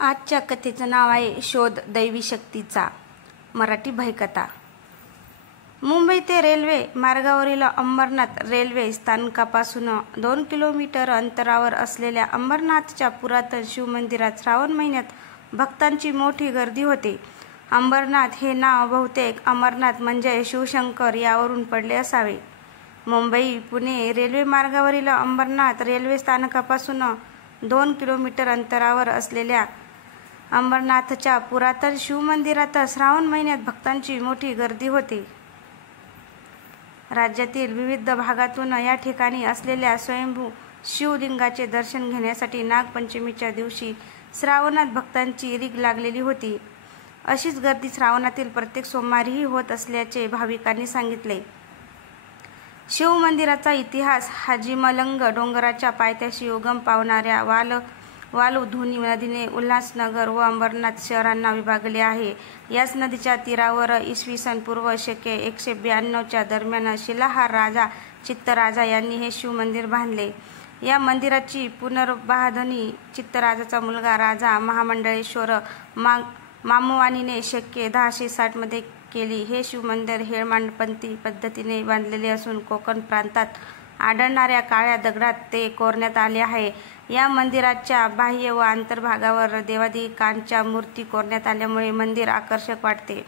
आजच्या कथेचं नाव आहे शोध दैवी शक्तीचा. मराठी भयकथा. मुंबई ते रेल्वे मार्गावरील अंबरनाथ रेल्वे स्थानकापासून 2 किलोमीटर अंतरावर असलेल्या अंबरनाथच्या पुरातन शिवमंदिरात श्रावण महिन्यात भक्तांची मोठी गर्दी होते. अंबरनाथ हे नाव बहुतेक अमरनाथ म्हणजे शिवशंकर यावरून पडले असावे. मुंबई पुणे रेल्वे मार्गावरील अंबरनाथ रेल्वे स्थानकापासून 2 किलोमीटर अंतरावर असलेल्या अंबरनाथच्या पुरातन शिवमंदिरात श्रावण महिन्यात भक्तांची मोठी गर्दी होते. राज्यातील विविध भागातून या ठिकाणी असलेल्या स्वयंभू शिवलिंगाचे दर्शन घेण्यासाठी नागपंचमीच्या दिवशी श्रावणात भक्तांची रीघ लागलेली होती. अशीच गर्दी श्रावणातील प्रत्येक सोमवारीही होत असल्याचे भाविकांनी सांगितले. शिवमंदिराचा इतिहास हाजीमलंग डोंगराच्या पायथ्याशी उगम पावणाऱ्या वालुधुनी नदीने उल्हासनगर व अंबरनाथ शहरांना विभागले आहे. याच नदीच्या तीरावर इसवी सन पूर्व शके 192च्या दरम्यान शिलाहार राजा चित्तराजा यांनी हे शिवमंदिर बांधले. या मंदिराची पुनर्बांधणी चित्तराजाचा मुलगा राजा महामंडळेश्वर मामुवानीने शके 1060 मध्ये केली. हे शिवमंदिर हेळमांडपंथी पद्धतीने बांधलेले असून कोकण प्रांतात आढळणाऱ्या काळ्या दगडात ते कोरण्यात आले आहे. या मंदिराच्या बाह्य व अंतर्भागावर देवादिकांच्या मूर्ती कोरण्यात आल्यामुळे मंदिर आकर्षक वाटते.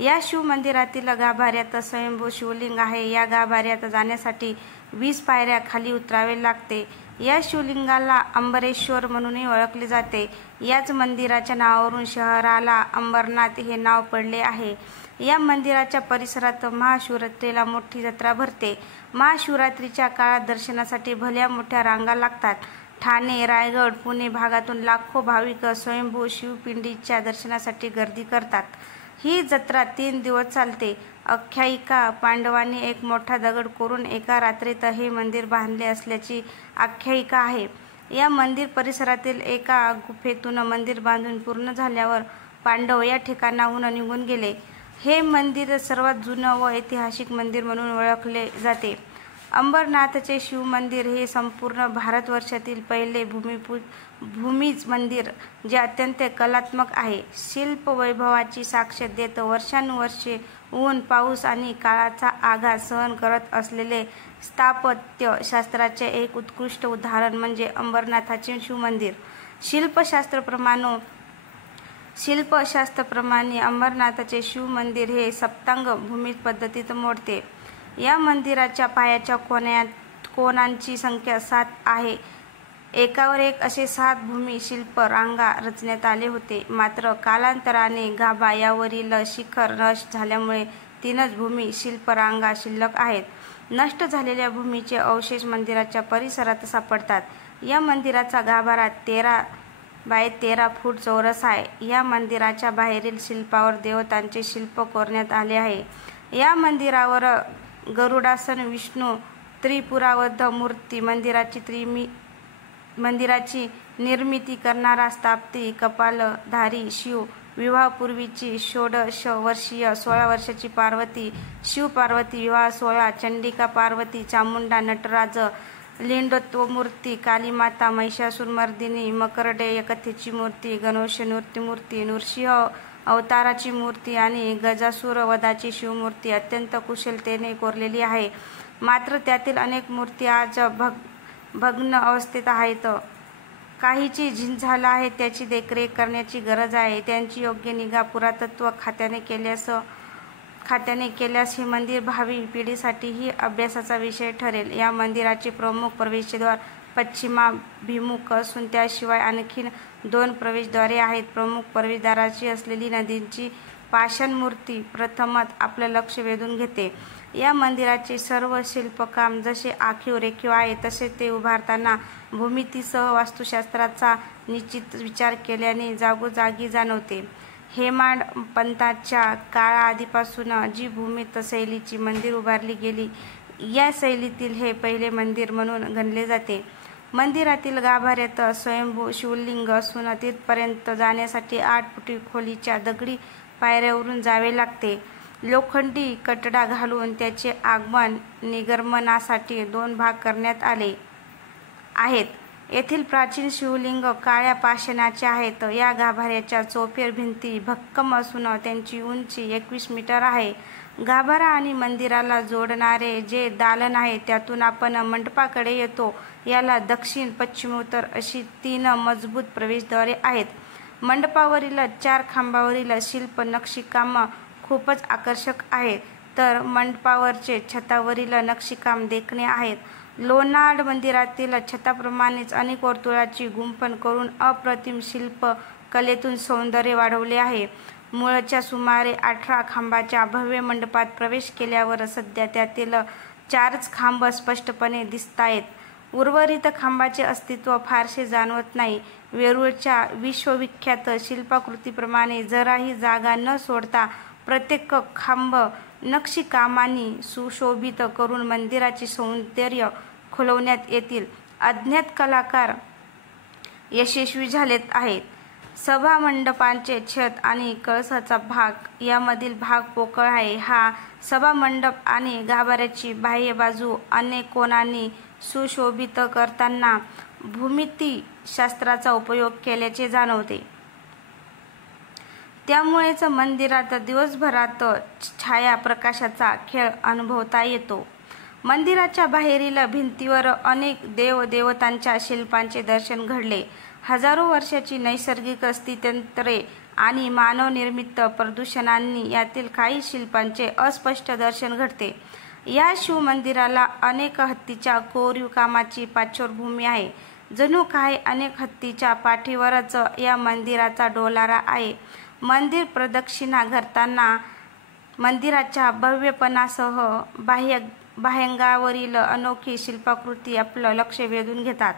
या शिवमंदिरातील गाभाऱ्यात स्वयंभू शिवलिंग आहे. या गाभाऱ्यात जाण्यासाठी 20 पायऱ्या खाली उतरावे लागते. या शिवलिंगाला अंबरेश्वर म्हणूनही ओळखले जाते. याच मंदिराच्या नावावरून शहराला अंबरनाथ हे नाव पडले आहे. या मंदिराच्या परिसरात महाशिवरात्रीला मोठी जत्रा भरते. महाशिवरात्रीच्या काळात दर्शनासाठी भल्या मोठ्या रांगा लागतात. ठाणे, रायगड, पुणे भागातून लाखो भाविक स्वयंभू शिवपिंडीच्या दर्शनासाठी गर्दी करतात. ही जत्रा 3 दिवस चालते. आख्यायिका पांडवांनी एक मोठा दगड कोरून एका रात्रीत हे मंदिर बांधले असल्याची आख्यायिका आहे. या मंदिर परिसरातील एका गुफेतून मंदिर बांधून पूर्ण झाल्यावर पांडव या ठिकाणाहून निघून गेले. हे मंदिर सर्वात जुनं व ऐतिहासिक मंदिर म्हणून ओळखले जाते. अंबरनाथचे शिवमंदिर हे संपूर्ण भारतवर्षातील पहिले भूमीज मंदिर जे अत्यंत कलात्मक आहे. शिल्प वैभवाची साक्ष देत वर्षानुवर्षे ऊन, पाऊस आणि काळाचा आघात सहन करत असलेले स्थापत्य शास्त्राचे एक उत्कृष्ट उदाहरण म्हणजे अंबरनाथाचे शिवमंदिर. शिल्पशास्त्राप्रमाणे अंबरनाथाचे शिवमंदिर हे सप्तांग भूमिज पद्धतीत मोडते. या मंदिराच्या पायाच्या कोनांची संख्या 7 आहे. एकावर एक असे 7 भूमी शिल्प रांगा रचण्यात आले होते. मात्र कालांतराने गाभा यावरील शिखर नष्ट झाल्यामुळे 3च भूमी शिल्प रांगा शिल्लक आहेत. नष्ट झालेल्या भूमीचे अवशेष मंदिराच्या परिसरात सापडतात. या मंदिराचा गाभारा 13 बाय 13 फूट चौरस आहे. या मंदिराच्या बाहेरील शिल्पावर देवतांचे शिल्प कोरण्यात आले आहे. या मंदिरावर गरुडासन, विष्णू, त्रिपुरावध मूर्ती, मंदिराची निर्मिती करणारा स्थापती कपालधारी शिव, विवाहापूर्वीची 16 वर्षीय 16 वर्षाची पार्वती, शिव-पार्वती विवाह सोहळा, चंडिका पार्वती, चामुंडा, नटराज, लिंगोद्भवमूर्ती, कालीमाता, महिषासुरमर्दिनी, मार्कंडेय कथेची मूर्ती, गणेश मूर्ती, नृसिंह अवताराची मूर्ती आणि गजासूर वधाची शिवमूर्ती अत्यंत कुशलतेने कोरलेली आहे. मात्र त्यातील अनेक मूर्ती आज भग्न अवस्थेत आहेत. काहीची झीज झाला आहे. त्याची देखरेख करण्याची गरज आहे. त्यांची योग्य निगा पुरातत्व खात्याने केल्यास हे मंदिर भावी पिढीसाठीही अभ्यासाचा विषय ठरेल. या मंदिराचे प्रमुख प्रवेशद्वार पश्चिमाभिमुख असून त्याशिवाय आणखी 2 प्रवेशद्वारे आहेत. प्रमुख प्रवेशद्वाराची असलेली नंदीची पाषाण मूर्ती प्रथमच आपलं लक्ष वेधून घेते. या मंदिराचे सर्व शिल्पकाम जसे आखीव रेखीव आहे तसे ते उभारताना भूमितीसह वास्तुशास्त्राचा निश्चित विचार केल्याने जागोजागी जाणवते. हेमाडपंथाच्या काळाआधीपासून जी भूमित शैलीची मंदिर उभारली गेली या शैलीतील हे पहिले मंदिर म्हणून गणले जाते. मंदिरातील गाभाऱ्यात स्वयंभू शिवलिंग असून तिथपर्यंत जाण्यासाठी 8 फुटी खोलीच्या दगडी पायऱ्यावरून जावे लागते. लोखंडी कठडा घालून त्याचे आगमन निर्गमनासाठी 2 भाग करण्यात आले आहेत. येथील प्राचीन शिवलिंग काळ्या पाषाणाचे आहेत. या गाभाऱ्याच्या चौफेर भिंती भक्कम असून त्यांची उंची 21 मीटर आहे. गाभारा आणि मंदिराला जोडणारे जे दालन आहे त्यातून आपण मंडपाकडे येतो. याला दक्षिण, पश्चिम, उत्तर अशी 3 मजबूत प्रवेशद्वारे आहेत. मंडपावरील 4 खांबावरील शिल्प नक्षीकाम खूपच आकर्षक आहे, तर मंडपावरचे छतावरील नक्षीकाम देखणे आहेत. लोणाड मंदिरातील छताप्रमाणेच अनेक वर्तुळाची गुंफण करून अप्रतिम शिल्प कलेतून सौंदर्य वाढवले आहे. मूळच्या सुमारे 18 खांबाच्या भव्य मंडपात प्रवेश केल्यावर सध्या त्यातील 4च खांब स्पष्टपणे दिसतायत. उर्वरित खांबाचे अस्तित्व फारसे जाणवत नाही. वेरूळच्या विश्वविख्यात शिल्पाकृतीप्रमाणे जराही जागा न सोडता प्रत्येक खांब नक्षीकामांनी सुशोभित करून मंदिराचे सौंदर्य खुलवण्यात येथील अज्ञात कलाकार यशस्वी झालेत आहेत. सभामंडपाचे छत आणि कळसाचा भाग यामधील भाग पोकळ आहे. हा सभामंडप आणि गाभाऱ्याची बाह्य बाजू अनेक कोनांनी सुशोभित करताना भूमितीशास्त्राचा उपयोग केल्याचे जाणवते. त्यामुळेच मंदिरात दिवसभरात छाया प्रकाशाचा खेळ अनुभवता येतो. मंदिराच्या बाहेरील भिंतीवर अनेक देवदेवतांच्या शिल्पांचे दर्शन घडले. हजारो वर्षाची नैसर्गिक स्थित्यंतरे आणि मानवनिर्मित प्रदूषणांनी यातील काही शिल्पांचे अस्पष्ट दर्शन घडते. या शिवमंदिराला अनेक हत्तीच्या कोरीव कामाची पार्श्वभूमी आहे. जणू काही अनेक हत्तीच्या पाठीवरच या मंदिराचा डोलारा आहे. मंदिर प्रदक्षिणा करताना मंदिराच्या भव्यपणासह बाह्यांगावरील अनोखी शिल्पाकृती आपलं लक्ष वेधून घेतात.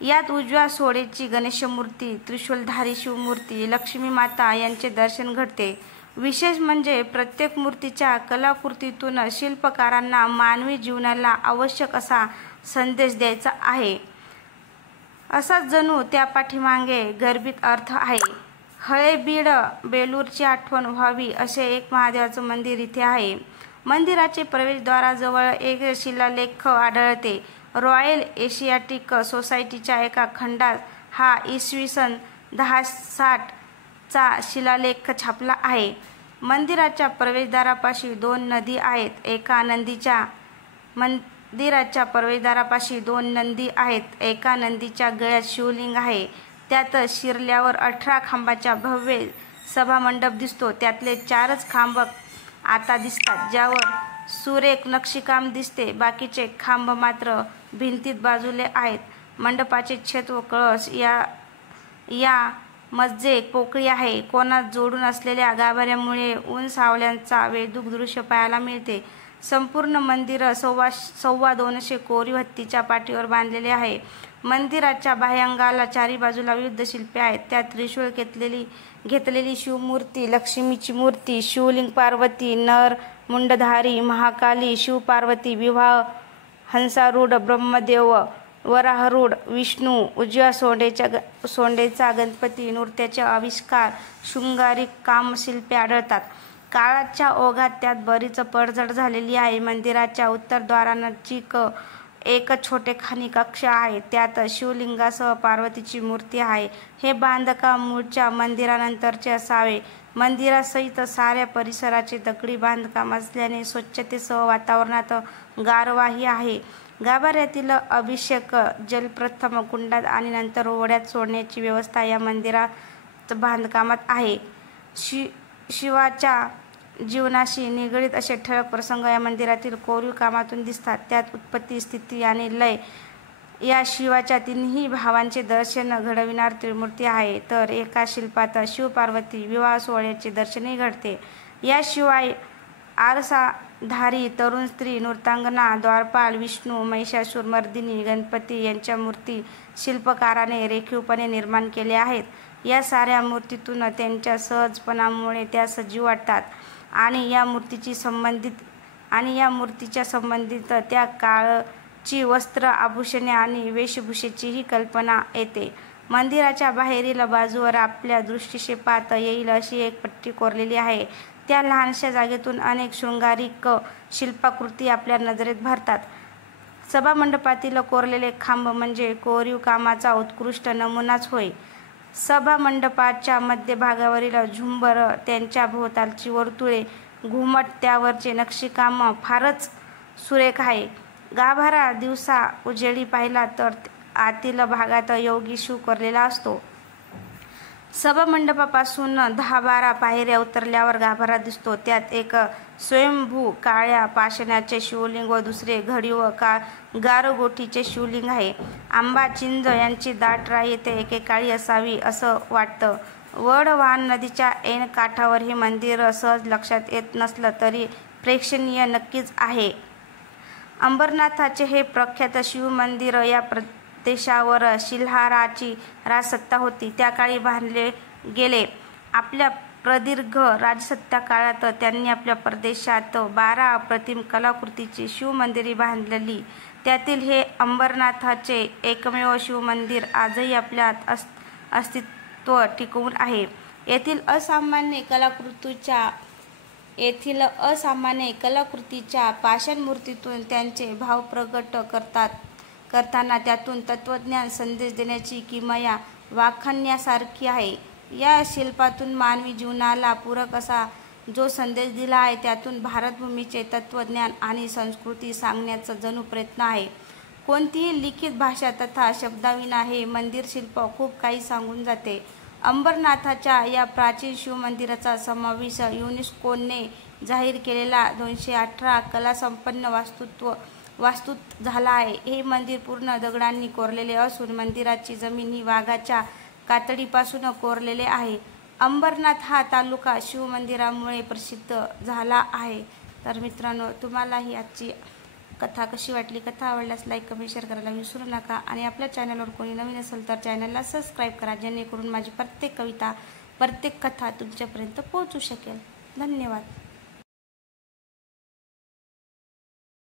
यात उजव्या सोडेची गणेशमूर्ती, त्रिशूलधारी शिवमूर्ती, लक्ष्मी माता यांचे दर्शन घडते. विशेष म्हणजे प्रत्येक मूर्तीच्या कलाकृतीतून शिल्पकारांना मानवी जीवनाला आवश्यक असा संदेश द्यायचा आहे, असा जणू त्या पाठीमागे गर्भित अर्थ आहे. हळेबीड बेलूरची आठवण व्हावी असे एक महादेवाचं मंदिर इथे आहे. मंदिराचे प्रवेशद्वाराजवळ एक शिलालेख आढळते. रॉयल एशियाटिक सोसायटीच्या एका खंडात हा इसवी सन 1060 चा शिलालेख छापला आहे. मंदिराच्या प्रवेशद्वारापाशी 2 नदी आहेत. मंदिराच्या प्रवेशद्वारापाशी 2 नंदी आहेत. एका नंदीच्या गळ्यात शिवलिंग आहे. त्यात शिरल्यावर 18 खांबाचा भव्य सभामंडप दिसतो. त्यातले 4च खांब आता दिसतात, ज्यावर सुरेख नक्षीकाम दिसते. बाकीचे खांब मात्र भिंतीत बाजूले आहेत. मंडपाचे छत व कळस या मजजे पोकळी आहे. कोणात जोडून असलेल्या गाभाऱ्यामुळे ऊन सावल्यांचा वेदूक दृश्य पाहायला मिळते. संपूर्ण मंदिर 250 कोरीव हत्तीच्या पाठीवर बांधलेले आहे. मंदिराच्या बाह्यांगाला 4ही बाजूला विविध शिल्पे आहेत. त्यात त्रिशूळ घेतलेली शिवमूर्ती, लक्ष्मीची मूर्ती, शिवलिंग, पार्वती, नर मुंडधारी, महाकाली, शिवपार्वती विवाह, हंसारूढ ब्रह्मदेव, वराहरूढ विष्णू, उजव्या सोंडेचा गणपती, नृत्याचे आविष्कार, शृंगारिक कामशिल्पे आढळतात. काळाच्या ओघात त्यात बरीच पडझड झालेली आहे. मंदिराच्या उत्तरद्वारानजीक एक छोटेखानी कक्ष आहे. त्यात शिवलिंगासह पार्वतीची मूर्ती आहे. हे बांधकाम मूळच्या मंदिरानंतरचे असावे. मंदिरासहित साऱ्या परिसराचे दगडी बांधकाम असल्याने स्वच्छतेसह वातावरणात गारवाही आहे. गाभाऱ्यातील अभिषेक जल प्रथम कुंडात आणि नंतर ओढ्यात सोडण्याची व्यवस्था या मंदिरात बांधकामात आहे. शिवाच्या जीवनाशी निगडीत असे ठळक प्रसंग या मंदिरातील कोरीव कामातून दिसतात. त्यात उत्पत्ती, स्थिती आणि लय या शिवाच्या 3ही भावांचे दर्शन घडविणारी त्रिमूर्ती आहे. तर एका शिल्पात शिवपार्वती विवाह सोहळ्याचे दर्शनही घडते. याशिवाय आरसाधारी तरुण स्त्री, नृत्यांगना, द्वारपाल, विष्णू, महिषासुरमर्दिनी, गणपती यांच्या मूर्ती शिल्पकाराने रेखीवपणे निर्माण केल्या आहेत. या साऱ्या मूर्तीतून त्यांच्या सहजपणामुळे त्या सजीव वाटतात आणि या मूर्तीच्या संबंधित त्या काळची वस्त्र, आभूषणे आणि वेशभूषेचीही कल्पना येते. मंदिराच्या बाहेरील बाजूवर आपल्या दृष्टीस पाहता येईल अशी एक पट्टी कोरलेली आहे. त्या लहानशा जागेतून अनेक शृंगारिक शिल्पाकृती आपल्या नजरेत भरतात. सभामंडपातील कोरलेले खांब म्हणजे कोरीव कामाचा उत्कृष्ट नमुनाच होय. सभामंडपाच्या मध्यभागावरील झुंबर, त्यांच्या भोवतालची वर्तुळे, घुमट, त्यावरचे नक्षीकाम फारच सुरेख आहे. गाभारा दिवसा उजेडी पाहिला तर आतील भागात योगी शिव कोरलेला असतो. सभामंडपापासून 10-12 पायऱ्या उतरल्यावर गाभारा दिसतो. त्यात एक स्वयंभू काळ्या पाषाणाचे शिवलिंग व दुसरे घडीव गारगोटीचे शिवलिंग आहे. आंबा चिंच यांची दाट राई ते एकेकाळी असावी असं वाटतं. वडवान नदीच्या ऐन काठावर हे मंदिर सहज लक्षात येत नसलं तरी प्रेक्षणीय नक्कीच आहे. अंबरनाथाचे हे प्रख्यात शिवमंदिर या प्रदेशावर शिल्हाराची राजसत्ता होती. त्या काळी बांधले गेले. आपल्या प्रदीर्घ राजसत्ता काळात त्यांनी आपल्या प्रदेशात 12 अप्रतिम कलाकृतीची शिवमंदिरे बांधली. त्यातील हे अंबरनाथाचे एकमेव शिवमंदिर आजही आपल्यात अस्तित्व टिकवून आहे. येथील असामान्य कलाकृतीच्या पाषाणमूर्तीतून त्यांचे भाव प्रगट करताना त्यातून तत्वज्ञान संदेश देण्याची किमया वाखाणण्यासारखी आहे. या शिल्पातून मानवी जीवनाला पूरक असा जो संदेश दिला आहे त्यातून भारतभूमीचे तत्वज्ञान आणि संस्कृती सांगण्याचा जणू प्रयत्न आहे. कोणतीही लिखित भाषा तथा शब्दाविना हे मंदिर शिल्प खूप काही सांगून जाते. अंबरनाथाच्या या प्राचीन शिवमंदिराचा समावेश युनेस्कोने जाहीर केलेला 218 कलासंपन्न वास्तूत झाला आहे. हे मंदिर पूर्ण दगडांनी कोरलेले असून मंदिराची जमीन ही वाघाच्या कातडीपासून कोरलेले आहे. अंबरनाथ हा तालुका शिवमंदिरामुळे प्रसिद्ध झाला आहे. तर मित्रांनो, तुम्हाला ही आजची कथा कशी वाटली? कथा आवडल्यास लाईक, कमेंट, शेअर करायला विसरू नका आणि आपल्या चॅनलवर कोणी नवीन असेल तर चॅनलला सबस्क्राईब करा, जेणेकरून माझी प्रत्येक कविता, प्रत्येक कथा तुमच्यापर्यंत पोहोचू शकेल. धन्यवाद.